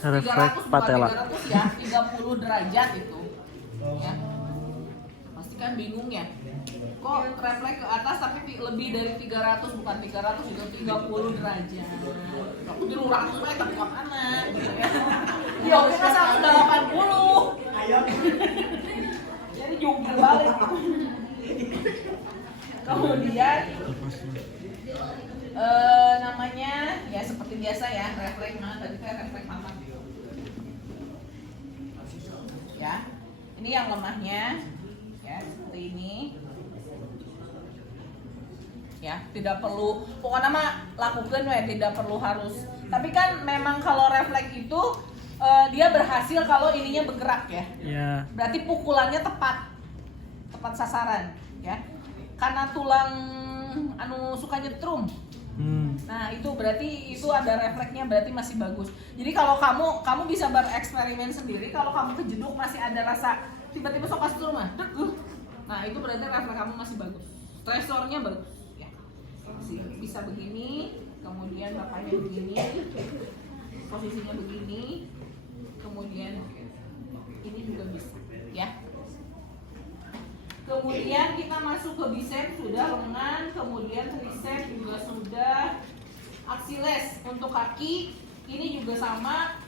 Refleks 300 bukan patella. 300 ya, 30 derajat itu. Ya. Pasti kan bingung ya. Kok refleks ke atas tapi lebih dari 300, bukan 300 juga 30 derajat. Aku di 200 meter ke mana gitu ya. Ya oke kan 180. Jadi jungkir balik gitu. Kemudian namanya ya seperti biasa ya, refleks mana tadi saya refleks mata. Ya. Ini yang lemahnya. Ya, seperti ini. Ya, tidak perlu pokoknya mah lakukan ya, tidak perlu harus. Tapi kan memang kalau refleks itu dia berhasil kalau ininya bergerak ya. Ya. Berarti pukulannya tepat sasaran ya. Karena tulang anu suka nyetrum. Nah itu berarti itu ada refleksnya, berarti masih bagus. Jadi kalau kamu bisa bereksperimen sendiri. Kalau kamu kejeduk masih ada rasa tiba-tiba sok pas rumah, nah itu berarti refleks kamu masih bagus. Tresornya bagus. Ya. Bisa begini, kemudian bapaknya begini, posisinya begini, kemudian ini juga bisa. Ya. Kemudian kita masuk ke bicep sudah, lengan, kemudian tricep juga sudah, Achilles untuk kaki ini juga sama.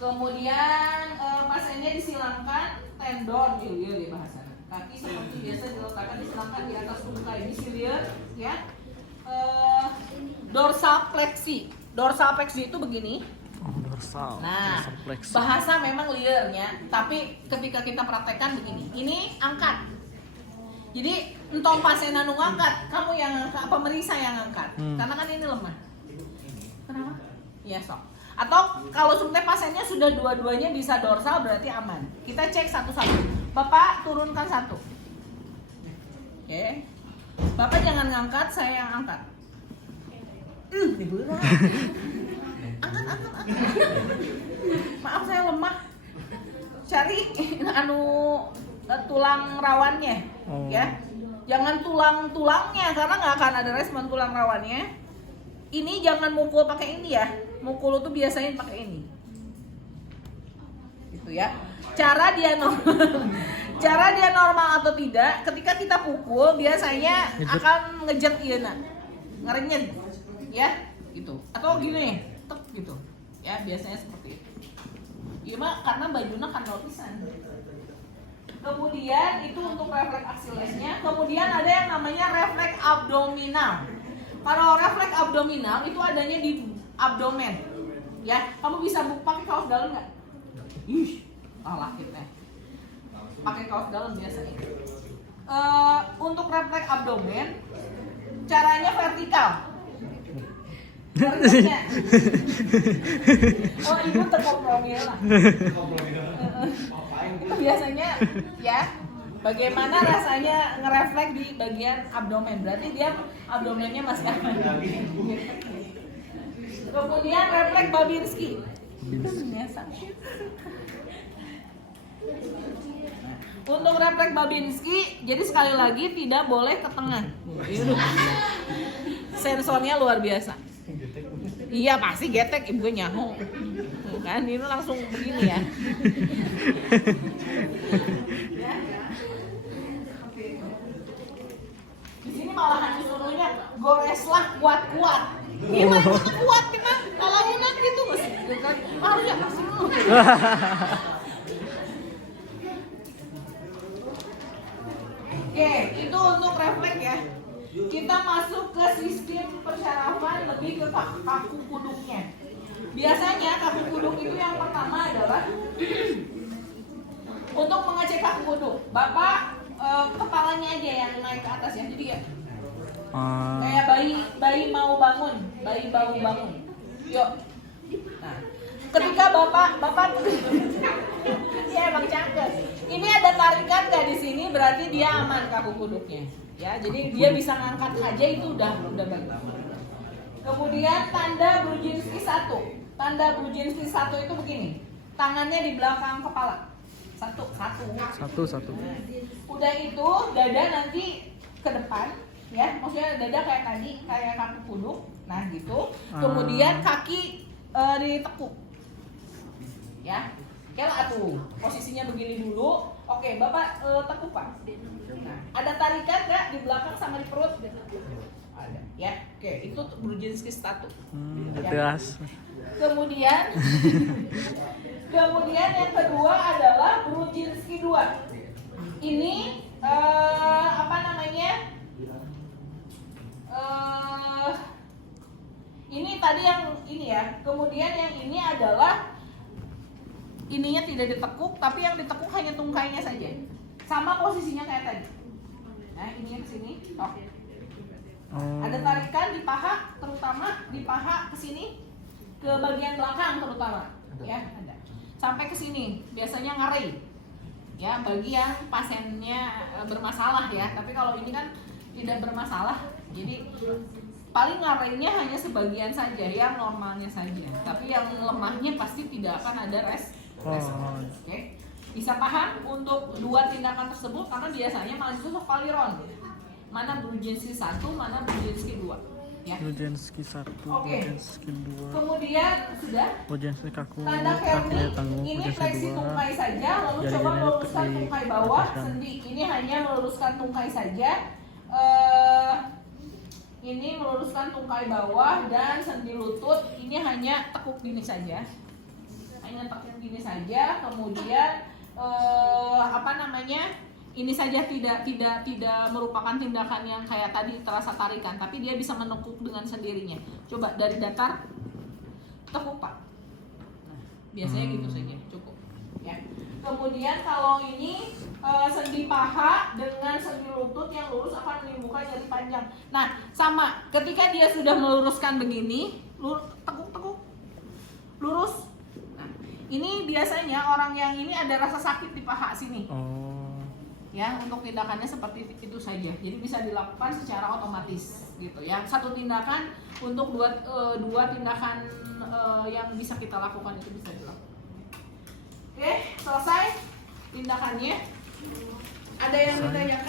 Kemudian pasiennya disilangkan tendon, ya bahasanya. Kaki seperti biasa diletakkan disilangkan di atas muka ini silier, ya. Dorsal plexi itu begini. Dorsal. Nah, dorsal plexus. bahasa memang liarnya, tapi ketika kita praktekkan begini, ini angkat. Jadi entong pasien anu ngangkat, kamu yang ngangkat, pemeriksa yang ngangkat, karena kan ini lemah. Kenapa? Ya sok. Atau kalau sebenarnya pasiennya sudah dua-duanya bisa dorsal berarti aman. Kita cek satu-satu. Bapak turunkan satu. Oke. Bapak jangan ngangkat, saya yang angkat. Ini berat. Angkat. Maaf saya lemah. Cari anu tulang rawannya, ya. Jangan tulang-tulangnya karena nggak akan ada respon tulang rawannya. Ini jangan mukul pakai ini ya. Mukul tuh biasanya pakai ini. Gitu ya. Cara dia normal atau tidak, ketika kita pukul biasanya akan ngejet ieu ngerenyet. Ya, gitu. Atau gini, tek gitu. Ya, biasanya seperti itu. Iya mah karena bajunya kan pisan. Kemudian itu untuk refleks Achillesnya. Kemudian ada yang namanya refleks abdominal. Kalau refleks abdominal itu adanya di abdomen. Ya, kamu bisa pakai kaos dalam nggak? Ih, alah kita. Pakai kaos dalam biasanya. Untuk refleks abdomen, caranya vertikal. Oh, ibu terkompromi lah. Itu biasanya ya. Bagaimana rasanya ngerefleks di bagian abdomen? Berarti dia abdomennya masih aman. Kemudian refleks Babinski. Untuk refleks Babinski, jadi sekali lagi tidak boleh ke tengah. Sensornya luar biasa. Iya pasti getek, ibu nyaho. Kan ini langsung begini ya. Di sini malahan disuruhnya goreslah kuat-kuat. Gimana kuat gimana? Kalau unak gitu mas, harusnya kasih dulu. Oke, itu untuk refleks ya. Kita masuk ke sistem persyarafan lebih ke kaku kuduknya. Biasanya kaku kuduk itu yang pertama adalah untuk mengecek kaku kuduk. Bapak kepalanya aja yang naik ke atas ya. Jadi ya kayak bayi mau bangun, bayi baru bangun. Yuk. Nah, ketika bapak ya emang cakep. Ini ada tarikan nggak di sini berarti dia aman kaku kuduknya. Ya, jadi dia bisa ngangkat aja itu udah bagus. Kemudian tanda Brudzinski 1. Tanda Brudzinski 1 itu begini. Tangannya di belakang kepala. Satu. Nah, udah itu dada nanti ke depan, ya. Maksudnya dada kayak tadi, kayak kaku kuduk. Nah, gitu. Kemudian kaki ditekuk. Ya. Oke lah tuh. Posisinya begini dulu. Oke, Bapak tekuk, Pak. Nah, ada tarikan nggak di belakang sama di perut? Ada. Ya. Oke, itu Brudzinski 1. Ya. Kemudian kemudian yang kedua adalah Brudzinski 2. Ini apa namanya? Ini tadi yang ini ya. Kemudian yang ini adalah ininya tidak ditekuk, tapi yang ditekuk hanya tungkainya saja. Sama posisinya kayak tadi. Nah, ini yang sini. Oke. Ada tarikan di paha, terutama di paha ke sini, ke bagian belakang terutama. Ya, ada. Sampai ke sini, biasanya ngeri. Ya, bagi yang pasiennya bermasalah ya. Tapi kalau ini kan tidak bermasalah. Jadi paling ngarinya hanya sebagian saja, yang normalnya saja. Tapi yang lemahnya pasti tidak akan ada Oke. Bisa paham untuk dua tindakan tersebut karena biasanya mahasiswa Valiron. Mana Brudzinski 1, mana Brudzinski 2. Ya. Brudzinski 1, Brudzinski 2. Kemudian sudah. Brudzinski kaku. Tanda Herni ini fleksi tungkai saja, lalu coba meluruskan tungkai bawah sendi. Ini hanya meluruskan tungkai saja. Ini meluruskan tungkai bawah dan sendi lutut. Ini hanya tekuk gini saja. Hanya tekuk gini saja. Kemudian apa namanya? Ini saja tidak merupakan tindakan yang kayak tadi terasa tarikan, tapi dia bisa menekuk dengan sendirinya. Coba dari datar tekuk, Pak. Nah, biasanya gitu saja, cukup. Ya. Kemudian kalau ini sendi paha dengan sendi lutut yang lurus akan menimbulkan nyeri panjang. Nah, sama. Ketika dia sudah meluruskan begini, tekuk, lurus. Nah, ini biasanya orang yang ini ada rasa sakit di paha sini. Ya, untuk tindakannya seperti itu saja. Jadi bisa dilakukan secara otomatis gitu ya. Satu tindakan untuk dua tindakan yang bisa kita lakukan itu bisa dilakukan. Oke, selesai tindakannya. Ada yang ditanyakan?